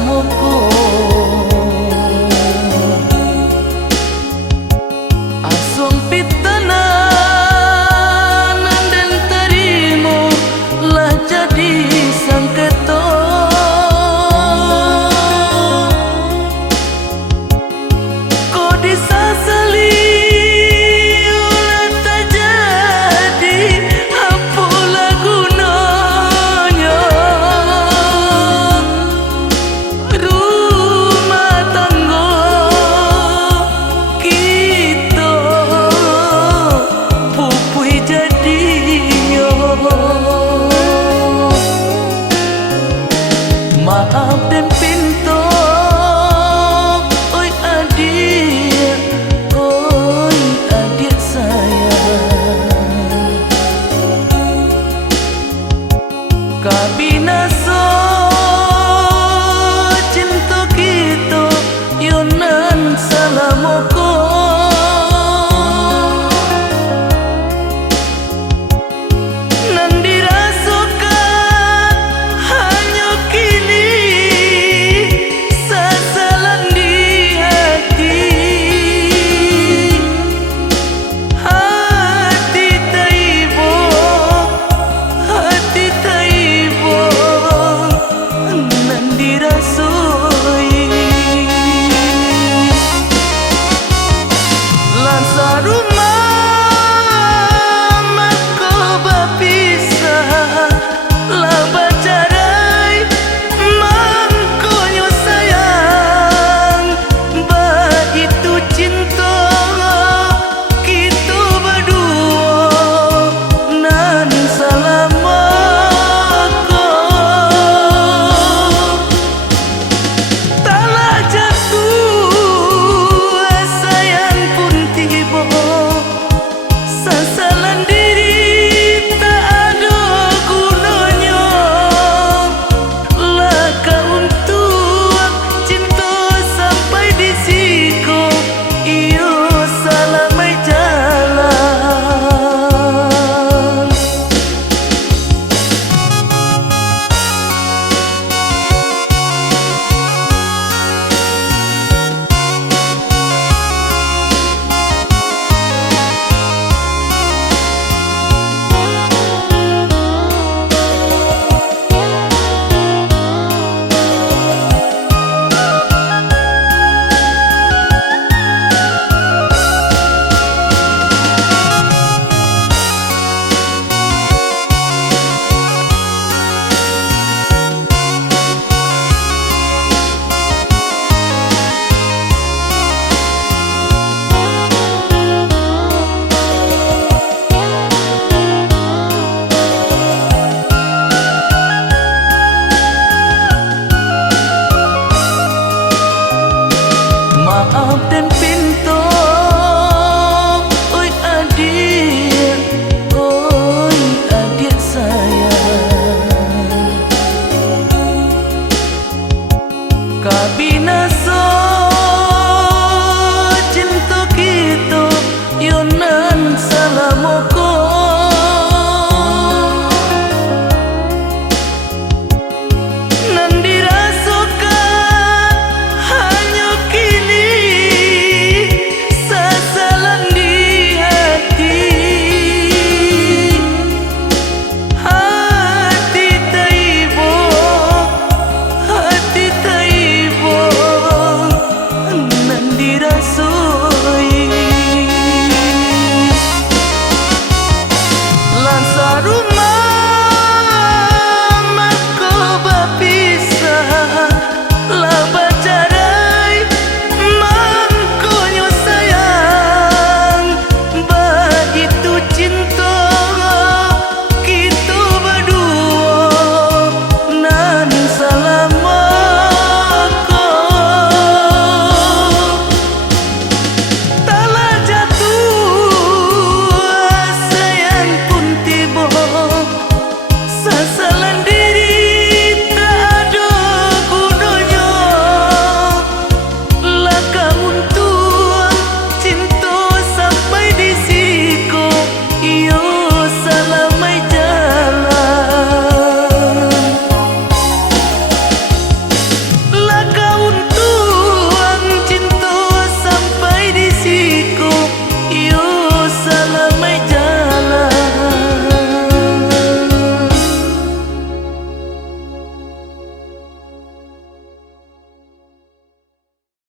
salamuku. Asung pitanan dan terimo lah jadi sangketo. Ko disasali ulah tak jadi ampula gunanya. Rumah tangga kita pupui jadinya. Maaf dan pintu, oi adik sayang. Kabinaso cinta kita yunan salamuku. Nan dirasukan hanya kini sasalan di hati. Hati taibo nan dirasui. Lansa rumah mako bapisah lah bacarai mangkonyo sayang. Begitu cinta kita berdua nan salamuku. Talah jatuh sayang pun tiba, sasalan diri tak ada gunanya. Laka untuk cinta sampai di siku, iyo salamai jalan. Maaf dan pintu, oi adik sayang. Kabinaso